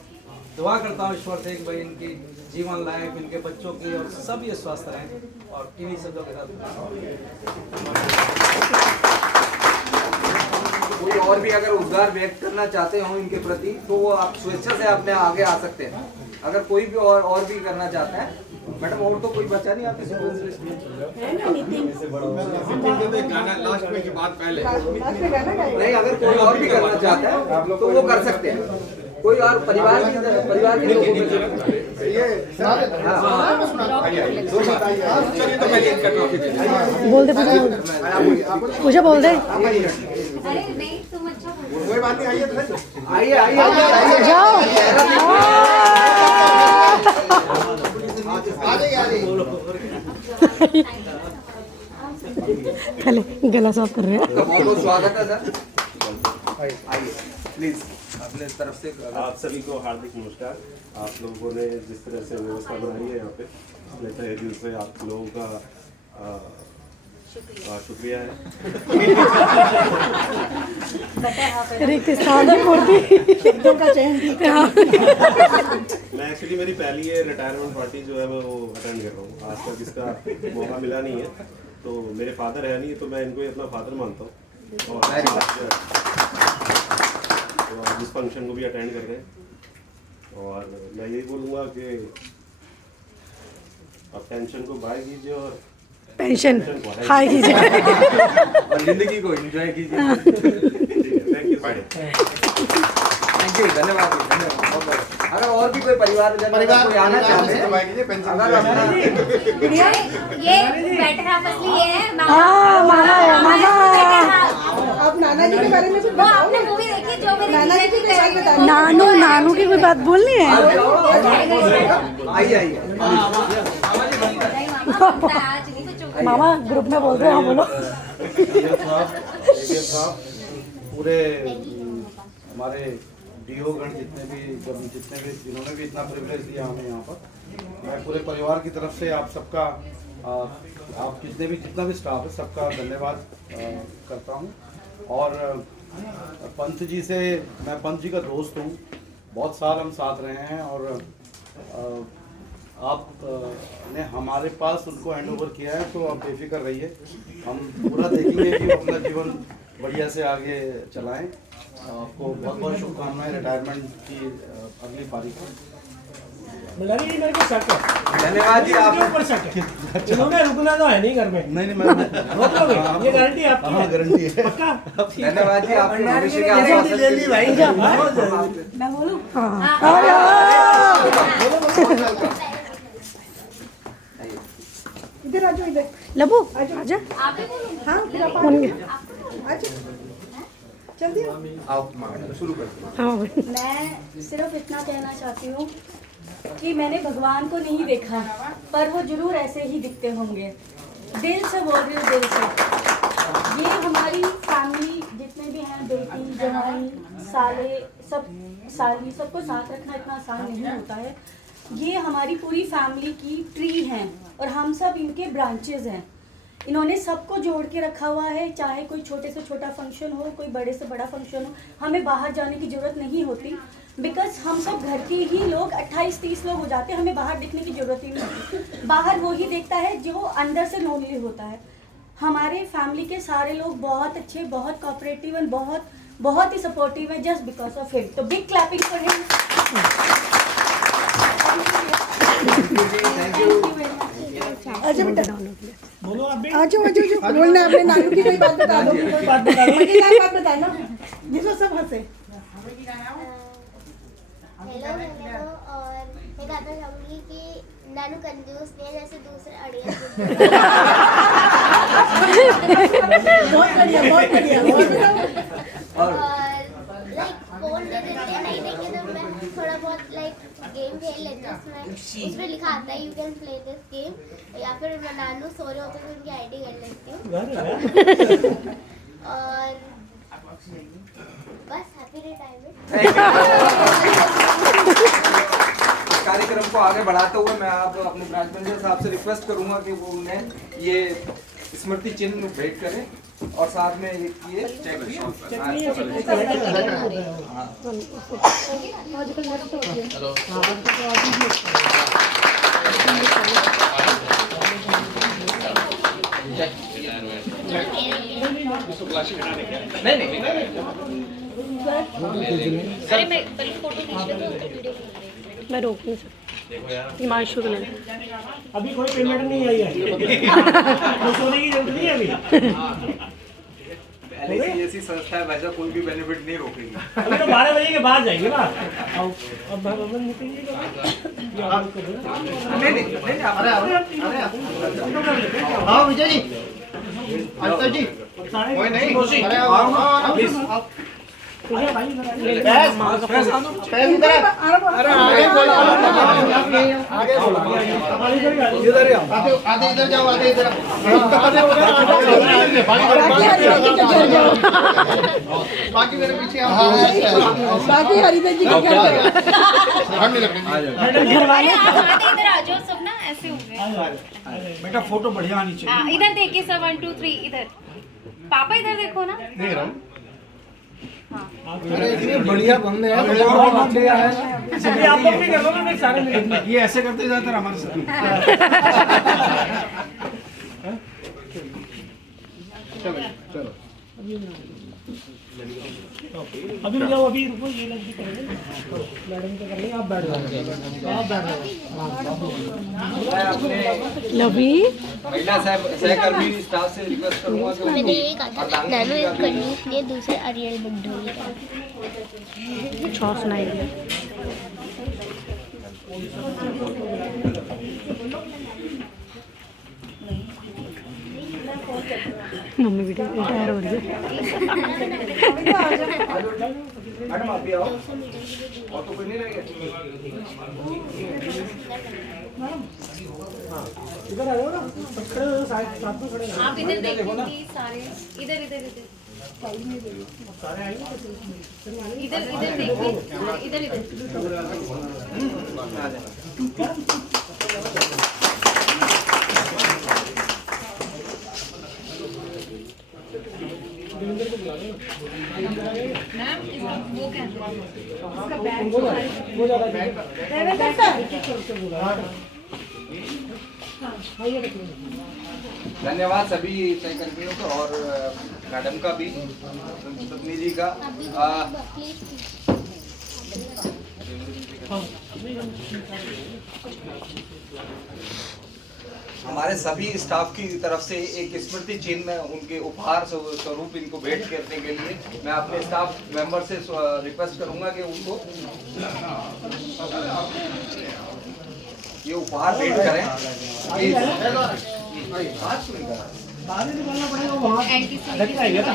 दुआ करता हूँ ईश्वर से कि भाई इनकी जीवन लाइफ, इनके बच्चों की, और सब ये स्वस्थ रहें, और इन्हीं शब्दों के साथ कोई और भी अगर उद्गार व्यक्त करना चाहते हो इनके प्रति तो वो आप स्वेच्छा से अपने आगे आ सकते हैं। अगर कोई भी और भी करना चाहता है, मैडम और तो कोई बचा नहीं आपके सीक्वेंस लिस्ट में? गाना लास्ट में की बात पहले। नहीं, अगर कोई और भी करना चाहता है तो वो कर सकते हैं। कोई और परिवार के लोगों में बोल दे पूजा बोल दे। अरे नहीं तुम अच्छा बोल। कोई बात नहीं, आइए तो आइए जाओ गला साफ कर रहे हैं। बहुत स्वागत है सर, आइए प्लीज अपने तरफ से। आप सभी को हार्दिक नमस्कार। आप लोगों ने जिस तरह से व्यवस्था बनाई है यहाँ पे, इसलिए तहे दिल से आप लोगों का शुक्रिया है। शब्दों का चयन मैं एक्चुअली मेरी पहली ये रिटायरमेंट पार्टी जो है मैं वो अटेंड कर रहा हूँ। आज तक इसका मौका मिला नहीं है, तो मेरे फादर है नहीं, तो मैं इनको ही अपना फादर मानता हूँ, और इस फंक्शन को भी अटेंड कर रहे हैं। और मैं यही बोलूँगा कि आप टेंशन को बाय कीजिए और पेंशन हाई कीजिए, और जिंदगी को एंजॉय कीजिए। Thank you. धन्यवाद। अगर और भी कोई परिवार कोई आना चाहते हैं, अगर ये बेटर हाफ असली ये है आप नाना जी के बारे में कुछ वो आपने मूवी देखी जो मेरे नाना जी के साथ बता दो। नानू की कोई बात बोलनी है? आइए आज नहीं तो चुप मामा ग्रुप में बोल रहे हैं, हाँ बोलो। पूरे हमारे डीओ गण जितने भी जिन्होंने भी इतना प्रिविलेज दिया हमें यहाँ पर, मैं पूरे परिवार की तरफ से आप सबका आप जितना भी स्टाफ है सबका धन्यवाद करता हूँ। और पंत जी से, मैं पंत जी का दोस्त हूँ, बहुत साल हम साथ रहे हैं, और आप ने हमारे पास उनको हैंड ओवर किया है, तो आप बेफिक्र रहिए, हम पूरा देखेंगे कि वो अपना जीवन बढ़िया से आगे चलाएं। आपको बहुत बहुत शुभकामनाएं रिटायरमेंट की अगली पारी को। मेरे को शक है। धन्यवाद जी। आप ऊपर शक है, इन्होंने रुकना तो है नहीं घर में। नहीं मैं रोक लोगे, ये गारंटी आपकी है। गारंटी है। पक्का? धन्यवाद जी। आप भविष्य के आश्वासन ले ली भाई। मैं बोलूं? इधर आ जाओ, इधर लबू आजा। आप ही बोलो। हाँ फिर आप कौन गया? आजा। आओ शुरू करते हैं। मैं सिर्फ इतना कहना चाहती हूँ कि मैंने भगवान को नहीं देखा, पर वो जरूर ऐसे ही दिखते होंगे। दिल से बोल रही हूँ, दिल से। ये हमारी फैमिली जितने भी हैं, बेटी जवाई साले साली सबको साथ रखना इतना आसान नहीं होता है। ये हमारी पूरी फैमिली की ट्री हैं और हम सब इनके ब्रांचेस हैं। इन्होंने सबको जोड़ के रखा हुआ है, चाहे कोई छोटे से छोटा फंक्शन हो, कोई बड़े से बड़ा फंक्शन हो, हमें बाहर जाने की ज़रूरत नहीं होती। बिकॉज हम सब घर के ही लोग 28-30 लोग हो जाते हैं, हमें बाहर दिखने की ज़रूरत ही नहीं। बाहर वो ही देखता है जो अंदर से लोनली होता है। हमारे फैमिली के सारे लोग बहुत अच्छे, बहुत कोऑपरेटिव एंड बहुत ही सपोर्टिव है, जस्ट बिकॉज ऑफ हिम। तो बिग क्लैपिंग फॉर हिम। अच्छा बेटा बोलो आप भी। अच्छा बोलना है अपने नानू की कोई बात बता दो। कोई बात बताए ना जिसमें सब हंसे। हेलो और मैं कहना चाहूँगी कि नानू कंजूस नहीं है जैसे दूसरे अड़ियल। बहुत बढ़िया। और लाइक फोन दे देते हैं, नहीं देखे तो मैं थोड़ा बहुत लाइक गेम खेल लेती हूँ। उसमें लिखा आता है you can play this game, या फिर नानू सो रहे होते तो उनकी आईडी कर लेती हूँ। और बस हैप्पी रिटायरमेंट। कार्यक्रम को आगे बढ़ाते हुए मैं आप अपने ब्रांच मैनेजर साहब से रिक्वेस्ट करूंगा कि वो उन्हें ये स्मृति चिन्ह भेंट करें और साथ में ये चेक भी। अरे मैं पहले फोटो खींच लेता हूँ तो वीडियो मैं रोक नहीं सकती। हिमांशु को ले अभी कोई पेमेंट नहीं आई है। तो सोने की जरूरत नहीं है अभी। LIC ऐसी संस्था है, वैसा कोई भी बेनिफिट नहीं रोकेगी। अभी तो 12 बजे के बाद जाएंगे ना। अब भगवान निकलिएगा। नहीं हाँ विजय जी, अंकल जी, कोई नहीं, अरे आओ। आधे इधर जाओ, आधे इधर। बाकी मेरे पीछे आओ। बाकी हरिदर जी घर वाले इधर आ जाओ सब ना, ऐसे होंगे। बेटा फोटो बढ़िया आनी चाहिए। इधर देखिए सब 1 2 3 इधर। पापा इधर देखो ना। देख रहा हूँ। इतने बढ़िया बंदे हैं, सभी आप लोग भी कर लो ना, सारे मिलेंगे। ये ऐसे करते ज्यादातर हमारे साथ। चलो अभी जाओ, अभी रुको, ये लड़की करेंगे मैडम को करेंगे। आप बैठ जाओ, आप बैठ जाओ। लवी महिला सहकर्मी स्टाफ से रिक्वेस्ट करूंगा कि मैंने ये कहा था नानू एक कंजूस नहीं है, दूसरे अड़ियल बंधु है। छौ सुनाई दिया। मम्मी वीडियो रिटायर हो रही है। मैडम आप भी आओ, और तो कोई नहीं रहेगा। इधर आ जाओ ना, खड़े हो साथ में खड़े। आप इधर देखो सारे, इधर इधर इधर सारे आएंगे इधर इधर देखिए। हाँ, इधर इधर वो क्या धन्यवाद सभी सहकर्मियों को और मैडम का भी, पत्नी जी का। हमारे सभी स्टाफ की तरफ से एक स्मृति चिन्ह उनके उपहार स्वरूप इनको भेंट करने के लिए मैं अपने स्टाफ मेंबर से रिक्वेस्ट करूंगा कि उनको ये उपहार भेंट करें। बाहर निकलना पड़ेगा, वहाँ लगेगा ना।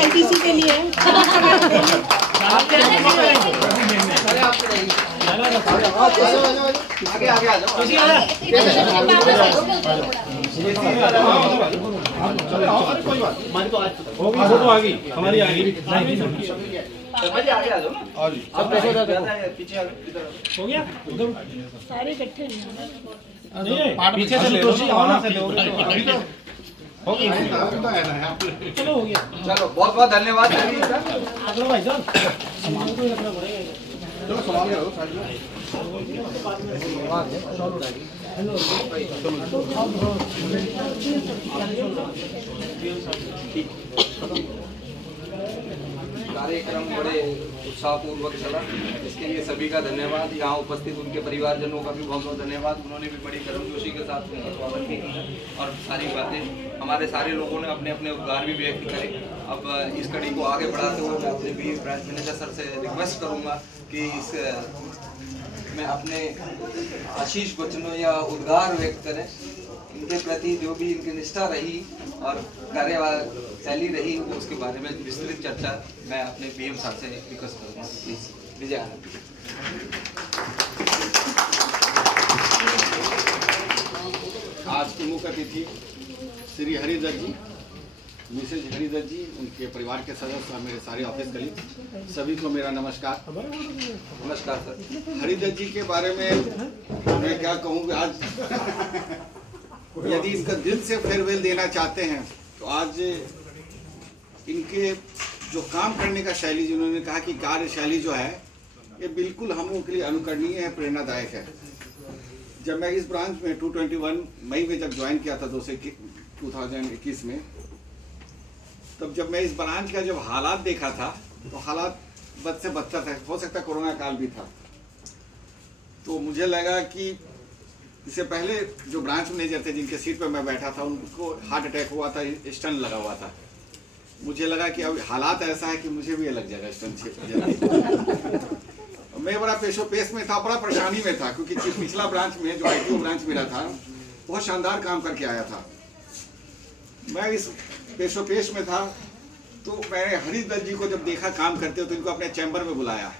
एनटीसी के लिए आगे आगे आ जाओ। फोटो आ गई हमारी आ गई आगे आ जाओ ना। अब देखो पीछे आ हो गया सारे इकट्ठे पीछे से ले लो वहां से लो हो गया चलो हो गया। चलो बहुत बहुत धन्यवाद। अगला भाई साहब सामान को ही रखना पड़ेगा। चलो सामान ले आओ साइड में। कार्यक्रम बड़े उत्साहपूर्वक चला, इसके लिए सभी का धन्यवाद। यहाँ उपस्थित उनके परिवारजनों का भी बहुत बहुत धन्यवाद। उन्होंने भी बड़ी गर्मजोशी के साथ उनका स्वागत किया और सारी बातें हमारे सारे लोगों ने अपने अपने उद्गार भी व्यक्त करे। अब इस कड़ी को आगे बढ़ाते हुए मैं अपने भी ब्रांच मैनेजर सर से रिक्वेस्ट करूँगा कि इस में अपने आशीष वचनों या उद्गार व्यक्त करें। इनके प्रति जो भी इनकी निष्ठा रही और कार्यशैली रही उसके बारे में विस्तृत चर्चा मैं अपने पीएम साहब से रिक्वेस्ट करूँगा। प्लीज विजय आनंद। आज के मुख्य अतिथि श्री हरिदत्त जी, मिसेज हरिदत्त जी, उनके परिवार के सदस्य और मेरे सारे ऑफिस कलीग, सभी को मेरा नमस्कार। नमस्कार सर। हरिदत्त जी के बारे में मैं क्या कहूँ, आज यदि इनका दिल से फेयरवेल देना चाहते हैं तो आज इनके जो काम करने का शैली, जिन्होंने कहा कि कार्यशैली जो है ये बिल्कुल हम लोगों के लिए अनुकरणीय है, प्रेरणादायक है। जब मैं इस ब्रांच में 221 मई में जब ज्वाइन किया था 2021 में, तब जब मैं इस ब्रांच का जब हालात देखा था तो हालात बद से बदतर था। हो सकता कोरोना काल भी था। तो मुझे लगा कि इससे पहले जो ब्रांच मैनेजर थे जिनके सीट पर मैं बैठा था, उनको हार्ट अटैक हुआ था, स्टन लगा हुआ था। मुझे लगा कि अब हालात ऐसा है कि मुझे भी लग जाएगा स्टन। मैं बड़ा पेशोपेश में था, बड़ा परेशानी में था, क्योंकि पिछला ब्रांच में जो आईटीओ ब्रांच मेरा था बहुत शानदार काम करके आया था। मैं इस पेशोपेश में था तो मैंने हरिदत्त जी को जब देखा काम करते हो तो इनको अपने चैम्बर में बुलाया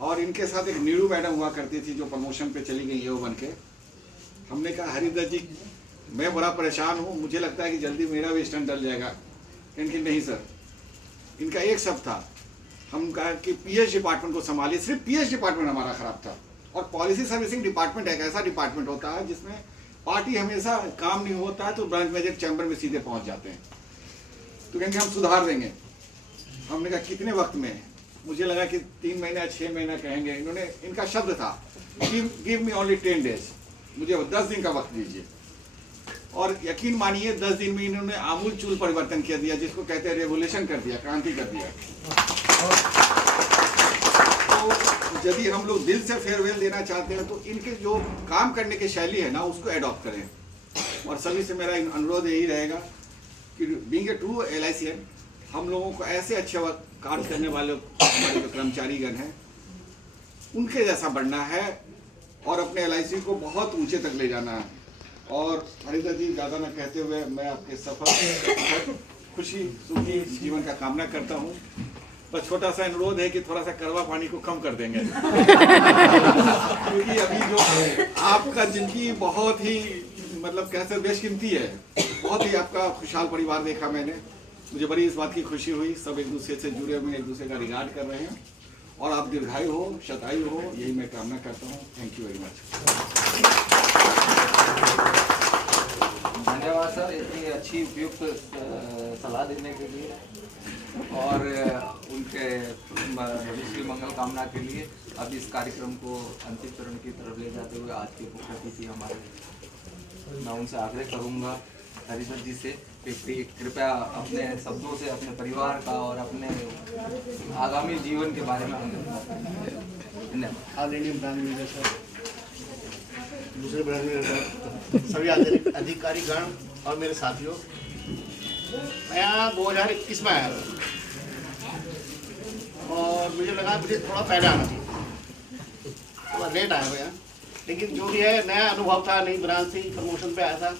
और इनके साथ एक नीरू मैडम हुआ करती थी जो प्रमोशन पे चली गई बन के। हमने कहा हरिदत्त जी मैं बड़ा परेशान हूँ, मुझे लगता है कि जल्दी मेरा भी स्टंट डल जाएगा। लेकिन नहीं सर, इनका एक शब्द था, हम कहा कि पीएच डिपार्टमेंट को संभालिए। सिर्फ पीएच डिपार्टमेंट हमारा खराब था और पॉलिसी सर्विसिंग डिपार्टमेंट एक ऐसा डिपार्टमेंट होता है जिसमें पार्टी हमेशा काम नहीं होता है तो ब्रांच मैनेजर चैम्बर में सीधे पहुंच जाते हैं। तो कहेंगे हम सुधार देंगे। हमने कहा कितने वक्त में? मुझे लगा कि 3 महीना 6 महीना कहेंगे। इन्होंने, इनका शब्द था गिव मी ओनली 10 days, मुझे 10 दिन का वक्त दीजिए। और यकीन मानिए 10 दिन में इन्होंने आमूल चूल परिवर्तन किया दिया, जिसको कहते हैं रेवोल्यूशन कर दिया, क्रांति कर दिया। तो यदि हम लोग दिल से फेयरवेल देना चाहते हैं तो इनके जो काम करने की शैली है ना उसको एडॉप्ट करें। और सभी से मेरा अनुरोध यही रहेगा कि बीइंग ए ट्रू LICN हम लोगों को ऐसे अच्छे कार्य करने वाले हमारे जो कर्मचारीगण हैं उनके जैसा बनना है और अपने LIC को बहुत ऊंचे तक ले जाना है। और हरिदत्त जी ज़्यादा न कहते हुए मैं आपके सफल खुशी सुखी जीवन का कामना करता हूँ। बस छोटा सा अनुरोध है कि थोड़ा सा कड़वा पानी को कम कर देंगे क्योंकि अभी जो आपका जिंदगी बहुत ही मतलब कैसे बेशकीमती है। बहुत ही आपका खुशहाल परिवार देखा मैंने, मुझे बड़ी इस बात की खुशी हुई। सब एक दूसरे से जुड़े हुए, एक दूसरे का रिगार्ड कर रहे हैं और आप दीर्घायु हो, शतायु हो, यही मैं कामना करता हूँ। Thank you very much. धन्यवाद सर इतनी अच्छी उपयुक्त सलाह देने के लिए और उनके भविष्य की मंगल कामना के लिए। अब इस कार्यक्रम को अंतिम चरण की तरफ ले जाते हुए आज के मुख्य अतिथि हमारे, मैं उनसे आग्रह करूंगा हरिदत्त जी से कि कृपया अपने शब्दों से अपने परिवार का और अपने आगामी जीवन के बारे में धन्यवाद। आदरणीय ब्रांच मैनेजर सर, दूसरे ब्रांच मैनेजर, सभी अधिकारीगण और मेरे साथियों, मैं यहाँ 2021 में आया था और मुझे लगा मुझे थोड़ा पहले आना चाहिए, थोड़ा लेट आया मैं यहाँ। लेकिन जो भी है नया अनुभव था, नई ब्रांच थी, प्रमोशन पे आया था,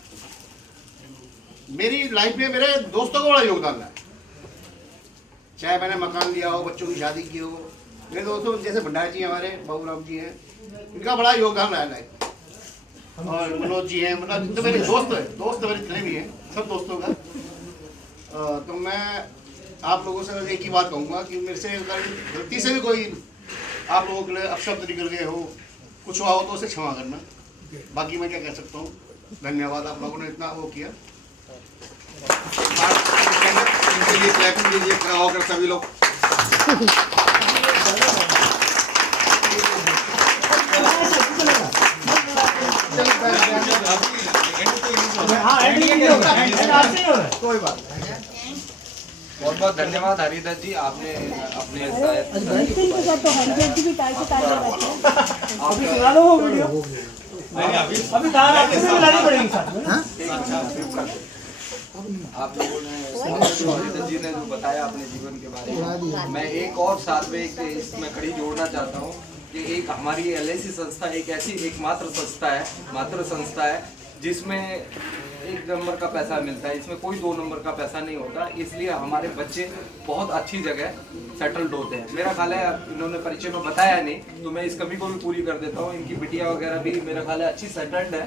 मेरी लाइफ में मेरे दोस्तों का बड़ा योगदान रहा है। चाहे मैंने मकान लिया हो, बच्चों की शादी की हो, मेरे दोस्तों जैसे भंडारी जी हमारे बाबूराम जी हैं, इनका बड़ा योगदान रहा है लाइफ। और मनोज जी हैं, मतलब जितने मेरे दोस्त हैं, दोस्त मेरे जितने भी हैं, सब दोस्तों का। तो मैं आप लोगों से एक ही बात कहूँगा कि मेरे से अगर गलती से भी कोई आप लोगों के लिए अपशब्द निकल गए हो, कुछ हुआ हो तो उसे क्षमा करना। बाकी मैं क्या कह सकता हूँ, धन्यवाद आप लोगों ने इतना वो किया। इनके लिए क्लैपिंग दीजिए, खड़ा होकर सभी लोग। कोई बात नहीं। बहुत बहुत धन्यवाद हरिदत्त जी, आपने अपने तो हरिदत्त जी भी टाइम से टाइम अभी सुना दो वो वीडियो। अभी लानी पड़ेगी साथ में। आप लोगों ने हरिदत्त जी ने जो बताया अपने जीवन के बारे में, मैं एक और साथ में एक इसमें कड़ी जोड़ना चाहता हूँ कि एक हमारी LIC संस्था एक ऐसी मात्र संस्था है जिसमें 1 नंबर का पैसा मिलता है। इसमें कोई 2 नंबर का पैसा नहीं होता, इसलिए हमारे बच्चे बहुत अच्छी जगह सेटल्ड होते हैं। मेरा ख्याल है इन्होंने परिचय में बताया नहीं, तो मैं इस कमी को भी पूरी कर देता हूँ। इनकी बिटिया वगैरह भी मेरा ख्याल है अच्छी सेटल्ड है,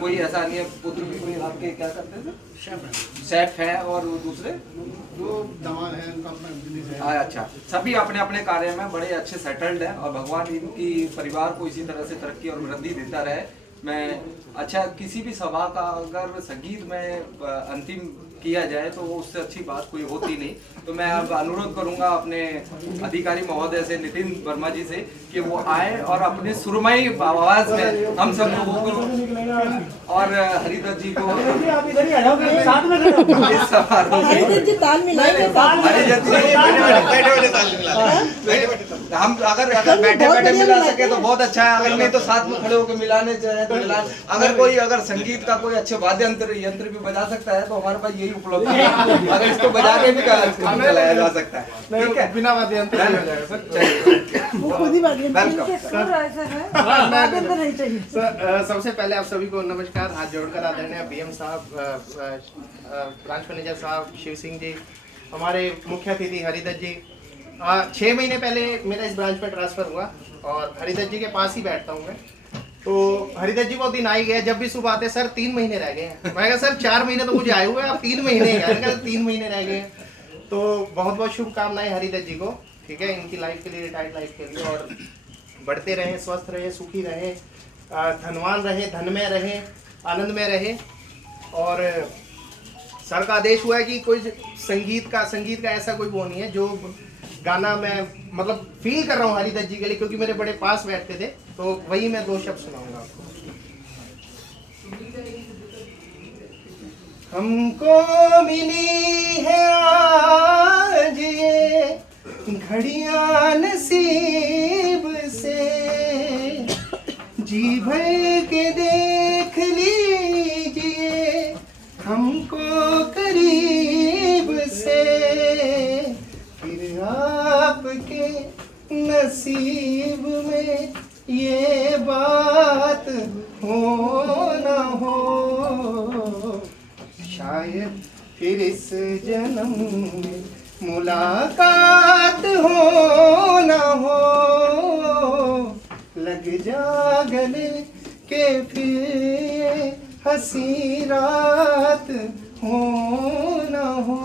कोई ऐसा नहीं है। पुत्र भी कोई आपके क्या करते थे, शेफ है, और दूसरे जो दवान है उनका अपना बिजनेस है। अच्छा, सभी अपने अपने कार्य में बड़े अच्छे सेटल्ड हैं, और भगवान इनकी परिवार को इसी तरह से तरक्की और वृद्धि देता रहे। मैं अच्छा, किसी भी सभा का अगर संगीत में अंतिम किया जाए तो उससे अच्छी बात कोई होती नहीं। तो मैं अब अनुरोध करूंगा अपने अधिकारी महोदय से, नितिन वर्मा जी से, कि वो आए और अपने सुरमई आवाज में हम सब लोगों को और हरिदत्त जी को हम अगर बैठे बैठे मिला सके तो बहुत अच्छा है, अगर नहीं तो साथ में खड़े होकर मिलाने चाहे तो मिला। अगर कोई अगर संगीत का कोई अच्छे वाद्य यंत्र भी बजा सकता है तो हमारे पास यही उपलब्ध है, अगर इसको बजा के भी चलाया जा सकता है। ठीक है, बिना वाद्य यंत्र हो जाएगा सर। वो खुद ही वाद्य यंत्र सर, सबसे पहले आप सभी को नमस्कार, हाथ जोड़कर आदरणीय BM साहब, ब्रांच मैनेजर साहब, शिव सिंह जी, हमारे मुख्य अतिथि हरिदत्त जी। 6 महीने पहले मेरा इस ब्रांच में ट्रांसफर हुआ और हरिदत्त जी के पास ही बैठता हूँ मैं। तो हरिदत्त जी वो दिन आ ही गए, जब भी सुबह आते सर 3 महीने रह गए हैं। मैं कहा सर 4 महीने तो मुझे आए हुए, आप 3 महीने हैं, 3 महीने रह गए। तो बहुत बहुत शुभकामनाएं हरिदत्त जी को, ठीक है, इनकी लाइफ के लिए, रिटायर्ड लाइफ के लिए, और बढ़ते रहें, स्वस्थ रहें, सुखी रहें, धनवान रहे, धनमय रहे, आनंद में रहे। और सर का आदेश हुआ है कि कोई संगीत का ऐसा कोई वो नहीं है जो गाना मैं मतलब फील कर रहा हूँ हरिदत्त जी के लिए, क्योंकि मेरे बड़े पास बैठते थे, तो वही मैं 2 शब्द सुनाऊंगा आपको। हमको मिली है आज ये घड़ियां नसीब से, जी भर के देख लीजिए हमको करीब से, फिर आपके नसीब में ये बात हो ना हो, शायद फिर इस जन्म में मुलाकात हो ना हो, लग जा गले के फिर हंसी रात हो ना हो,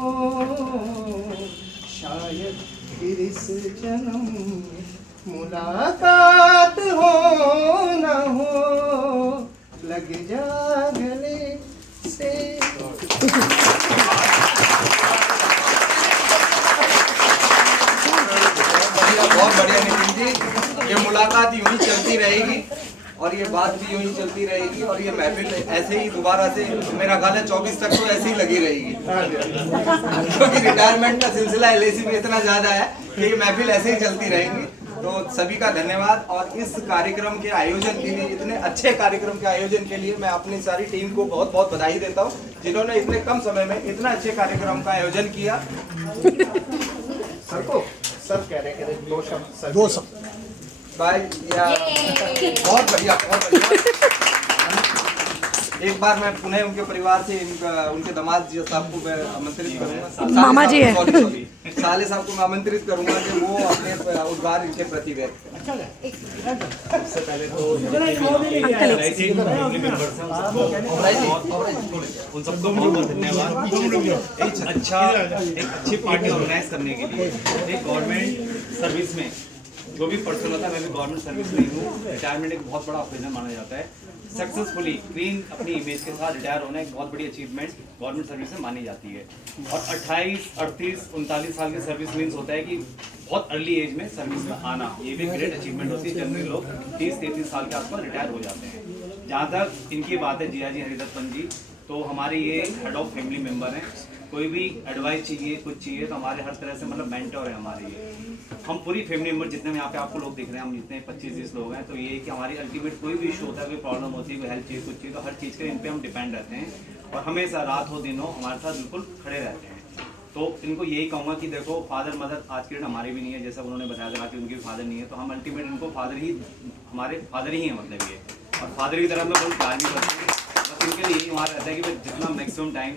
शायद फिर इस जन्म में मुलाकात हो ना हो, लग जा गले से। बहुत बढ़िया नितिन जी, ये मुलाकात यूं ही चलती रहेगी और ये बात भी यूं ही चलती रहेगी, और ये महफिल ऐसे ही दोबारा से मेरा ख्याल है 24 तक तो ऐसे ही लगी रहेगी, क्योंकि रिटायरमेंट का सिलसिला LIC में इतना ज्यादा है कि ये महफिल ऐसे ही चलती रहेगी। तो सभी का धन्यवाद, और इस कार्यक्रम के आयोजन के लिए, इतने अच्छे कार्यक्रम के आयोजन के लिए मैं अपनी सारी टीम को बहुत बहुत बधाई देता हूँ, जिन्होंने इतने कम समय में इतना अच्छे कार्यक्रम का आयोजन किया। सर को सर कह रहे हैं 2 शब्द, 2 शब्द भाई, बहुत बढ़िया, बहुत बढ़िया। एक बार मैं पुनः उनके परिवार से उनके दामाद जी साहब को मैं आमंत्रित करूंगा। मामा जी है। सॉरी साले साहब को मैं आमंत्रित करूंगा कि वो अपने उद्गार इनके प्रति व्यक्त करें। सबसे पहले तो उन सबको बहुत बहुत धन्यवाद एक अच्छी पार्टी ऑर्गेनाइज करने के लिए। एक गवर्नमेंट सर्विस में जो भी पर्सन होता है, मैं भी गवर्नमेंट सर्विस में हूँ। रिटायरमेंट एक बहुत बड़ा ऑपरेशन माना जाता है। सक्सेसफुली क्लीन अपनी इमेज के साथ रिटायर होना एक बहुत बड़ी अचीवमेंट गवर्नमेंट सर्विस में मानी जाती है। और 28, 38, 39 साल की सर्विस मीन्स होता है कि बहुत अर्ली एज में सर्विस में आना, ये भी ग्रेट अचीवमेंट होती है। जनरली लोग 30-33 साल के आसपास रिटायर हो जाते हैं। जहाँ तक इनकी बात है जिया जी हरिदत्त पंत जी, तो हमारे ये हेड ऑफ फैमिली मेम्बर हैं। कोई भी एडवाइस चाहिए, कुछ चाहिए तो हमारे हर तरह से मतलब मेंटर है हमारे ये। हम पूरी फैमिली मेम्बर जितने में यहाँ पे आपको लोग दिख रहे हैं, हम जितने 25-30 लोग हैं, तो ये कि हमारी अल्टीमेट कोई भी इशू होता है, कोई प्रॉब्लम होती है, कोई हेल्प चाहिए, कुछ चाहिए, तो हर चीज़ के इन पे हम डिपेंड रहते हैं और हमेशा रात हो दिन हो हमारे साथ बिल्कुल खड़े रहते हैं। तो इनको यही कहूँगा कि देखो फादर मदर आज की डेट हमारी भी नहीं है, जैसा उन्होंने बताया था कि उनकी फादर नहीं है, तो हम अल्टीमेट इनको फादर ही हमारे फादर ही हैं मतलब ये। और फादर की तरह मैं बहुत प्यार भी करती हूँ। बस इनके लिए यही वहाँ रहता है कि भाई जितना मैक्सिमम टाइम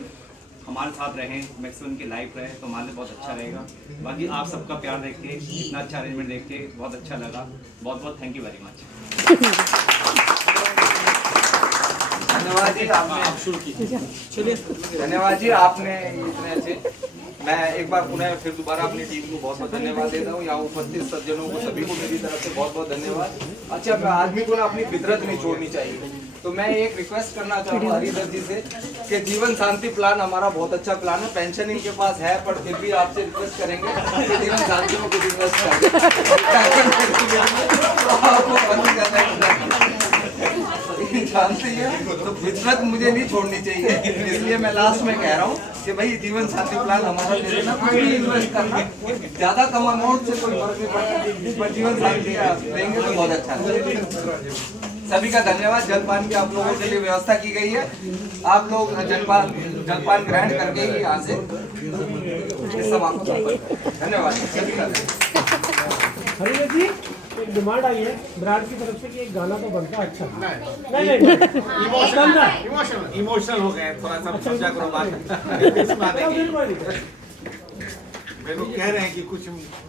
हमारे साथ रहें, मैक्सिमम की लाइफ रहे तो हमारे लिए बहुत अच्छा रहेगा। बाकी आप सबका प्यार देख के, इतना अच्छा अरेंजमेंट देख के बहुत अच्छा लगा। बहुत बहुत थैंक यू वेरी मच। धन्यवाद जी, आपने धन्यवाद जी, आपने इतने अच्छे। मैं एक बार पुनः फिर दोबारा अपनी टीम को बहुत बहुत धन्यवाद देता हूँ। यहाँ उपस्थित सज्जनों को सभी को मेरी तरफ से बहुत बहुत धन्यवाद। अच्छा, आदमी को ना अपनी फितरत नहीं छोड़नी चाहिए, तो मैं एक रिक्वेस्ट करना चाहूँगा हरिदत्त जी से कि जीवन शांति प्लान हमारा बहुत अच्छा प्लान है। पेंशन इनके पास है, पर फिर भी आपसे रिक्वेस्ट करेंगे कि जीवन शांति में कुछ इन्वेस्ट जानते हैं, तो फितरत मुझे नहीं छोड़नी चाहिए। इसलिए मैं लास्ट में कह रहा हूँ कि भाई जीवन साथी प्लान हमारा ले लेना, कुछ भी इन्वेस्ट करना, ज्यादा कम अमाउंट से कोई फर्क नहीं पड़ता, पर जीवन साथी देंगे तो बहुत अच्छा है। सभी का धन्यवाद। जलपान की आप लोगों के लिए व्यवस्था की गई है। आप लोग जलपान ग्रहण करके ही यहाँ से सब आपको धन्यवाद। सभी का हरिदत्त जी, एक डिमांड आई है ब्रांड की तरफ से कि एक गाना तो बनता अच्छा नहीं इमोशनल हो गए थोड़ा सा, समझा करो बात। मेरे को कह रहे हैं कि कुछ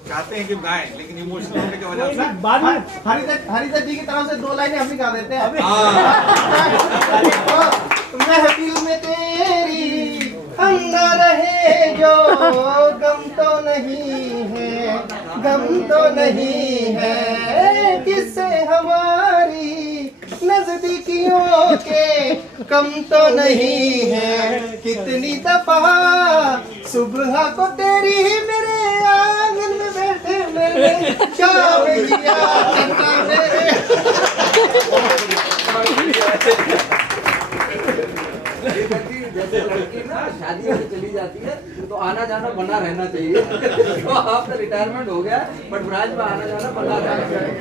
चाहते हैं कि गाएं, लेकिन इमोशनल होने की वजह से बाद में हरिदत्त जी की तरफ से 2 लाइनें हम भी गा देते हैं। महफिल में तेरी अंदर रहे जो गम तो नहीं है, गम तो नहीं है, किससे हमारी नजदीकियों के कम तो नहीं है। कितनी दफा सुबह को तेरी मेरे आंगन में बैठे मैंने शाम किया करता मेरे। जैसे लड़की ना शादी में चली जाती है तो आना जाना बना रहना चाहिए। तो आपका रिटायरमेंट हो गया, बट ब्रांच में आना जाना बना रहना चाहिए।